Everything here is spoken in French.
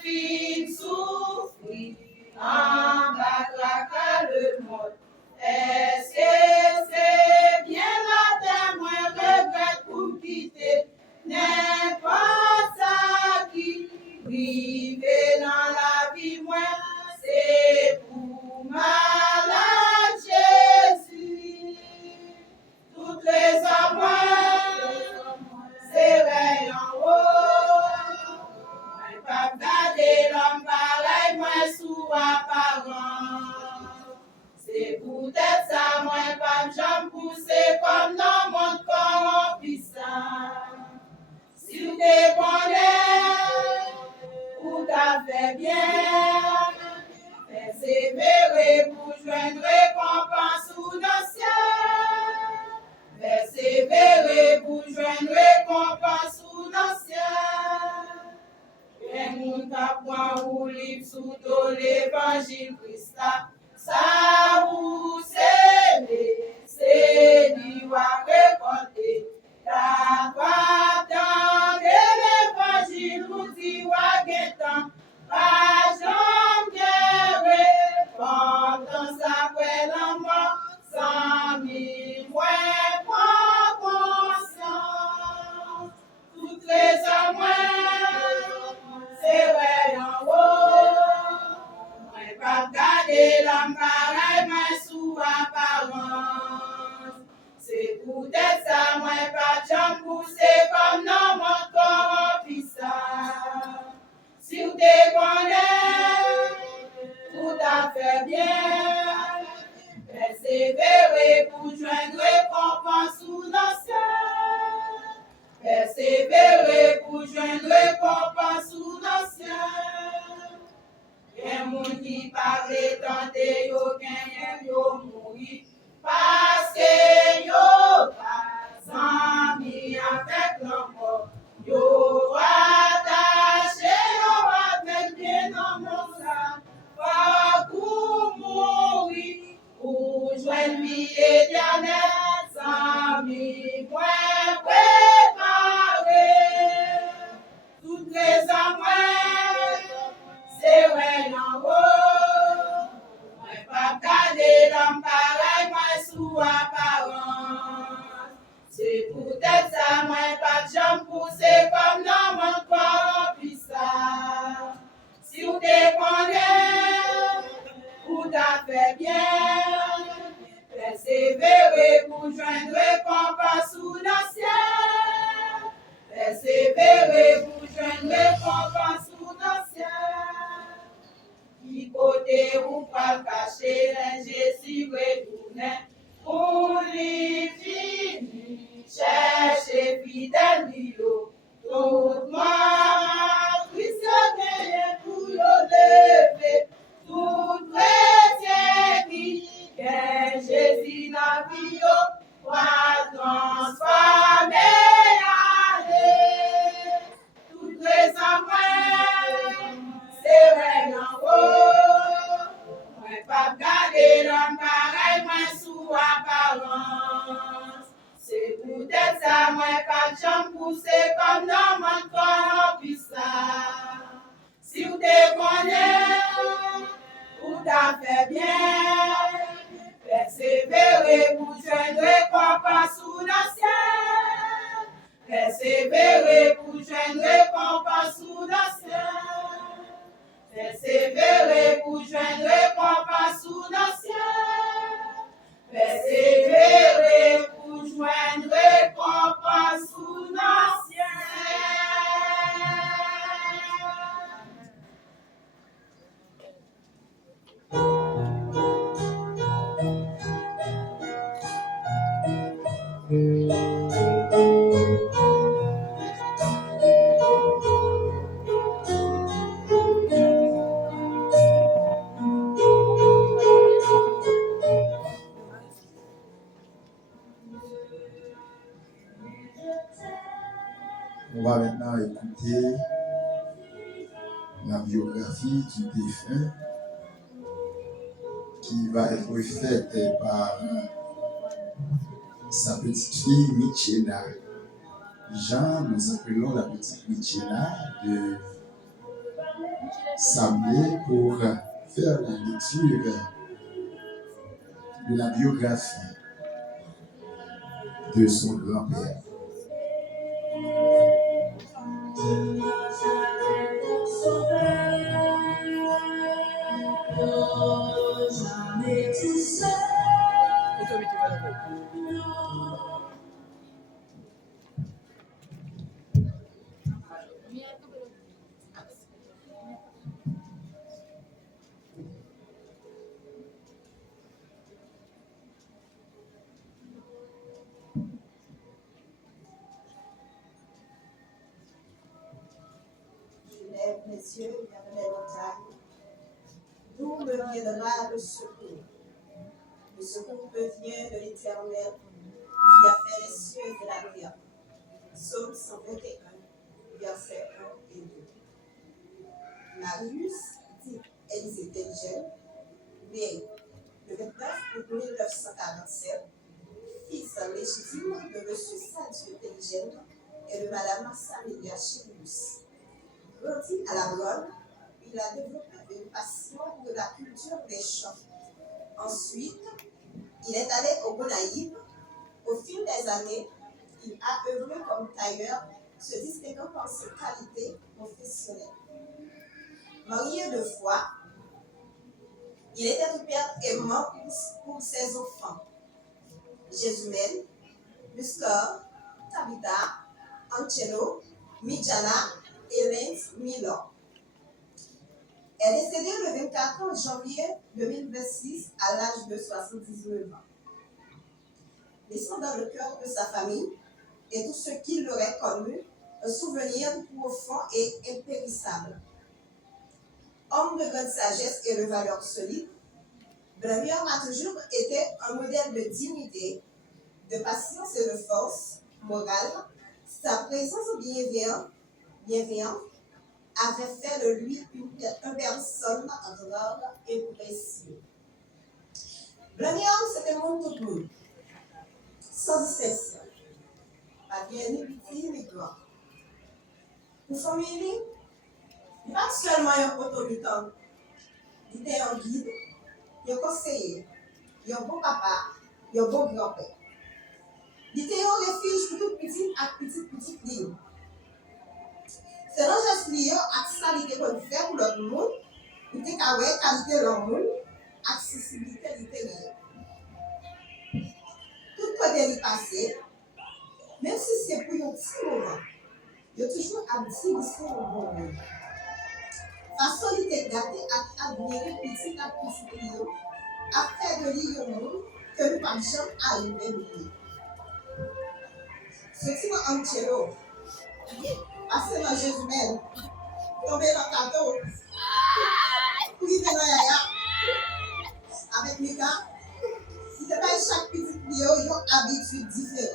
fit souffrir en bas le monde. Est-ce que c'est bien la terre, moi regrette pour quitter n'importe ça qui vive dans la vie, moi c'est pour malade Jésus. Toutes les hommes, c'est veille en haut. Moi pas garder l'homme pareil, moi sous apparence. C'est peut-être ça, moi pas j'aime pousser comme dans mon corps puissant. Si vous te connaissez, vous t'avez bien, persévérer pour joindre récompense sous le ciel. Persévérer pour joindre récompense sous le ciel. Et mon tapouin ou livre sous l'évangile Christ. Ça vous c'est dit à récolter. La droite de l'évangile vous dit à guettant. Pas jamais pendant sa belle mort, sans mille moins conscience. Toutes les hommes, c'est vrai en haut. Moi pas garder l'homme pareil, moi sous apparence. C'est peut-être ça, moi pas j'aime pousser comme non mon corps puissant. Si vous te connaissez, tout à fait bien. Persévérer pour joindre récompense sous le ciel. Persévérer pour joindre récompense sous le ciel. Y'a moun qui parle tenter yo gagne yo mourir. Parce que yo pas ami avec l'amour. Yo attaché yo avec bien dans mon sang. Pas pour mourir. Pour joindre vie éternelle, sans mi point préparé. Toutes les hommes, c'est vrai en haut. Moi pas garder l'homme pareil, moi sous apparence. C'est peut-être ça, moi pas de jambes poussées comme dans mon corps puissant. Si vous te connaissez, tout à fait bien. Persévérer pour joindre récompense sous le ciel. Persévérer pour joindre récompense sous le ciel. Qui côté ou pas cacher, Jésus retourne pour lui finir. Cherchez fidèle Dio. Tout moi, Christ gagne pour le lever. Tout chrétien qui est Jésus la vie, va transformer aller. Toutes les hommes, c'est vrai en haut. Moi pas garder l'homme pareil, moi sous apparence. C'est peut-être ça, moi pas j'aime pousser comme dans mon corps puissant. Si vous te connaissez, tout à fait bien. Persévérer pour joindre récompense sous le ciel. Persévérer pour joindre récompense sous le ciel. Persévérer pour joindre récompense sous le ciel. Persévérer pour joindre récompense sous le ciel. On va maintenant écouter la biographie du défunt qui va être faite par sa petite fille Michela. Jean, nous appelons la petite Michela de s'amener pour faire la lecture de la biographie de son grand-père. Lève les yeux vers les montagnes, d'où me viendra le secours. Le secours me vient de l'Éternel, qui a fait les cieux et la terre. Psaume 121, versets 1 et 2. Marius dit Élisée Telgel, né le 29 août 1947, fils légitime de M. Sadieu Telgel et de Mme Samélia Chirus. Grandi à la Bonne, il a développé une passion de la culture des chants. Ensuite, il est allé au Gonaïve. Au fil des années, il a œuvré comme tailleur, se distinguant par ses qualités professionnelles. Marié deux fois, il était un père aimant pour ses enfants. Jésumel, Muscor, Tabitha, Angelo, Midjana et Lens Milor. Elle est décédée le 24 janvier 2026 à l'âge de 79 ans. Laissant dans le cœur de sa famille et tous ceux qui l'auraient connu un souvenir profond et impérissable. Homme de grande sagesse et de valeurs solides, Blamium a toujours été un modèle de dignité, de patience et de force morale. Sa présence bienveillante avait fait de lui une personne rare et précieuse. Blamium, c'était mon tout le monde, sans distinction, pas bien ni petit ni grand. Pour famille, pas seulement un autolutant, il était un guide, un conseiller, un bon papa, un bon grand-père. Il était un refuge pour tout petit et petit ligne. C'est dans ce lieu, avec ça, il était pour faire pour l'autre monde, il était avec qualité de l'homme, accessibilité littéraire. Tout côté du passé, même si c'est pour un petit moment, il y a toujours un petit lycée au bon moment. Façon il était gâté à admirer petit à petit lieu, à faire de lui un monde que nous ne pouvons jamais arriver à lui. Ce qui m'a Angelo, passé dans Jésus-Mel, tombé dans le cadeau, privé dans Yaya, avec Mika, il ne pas chaque petit lieu, ils ont habitude différente.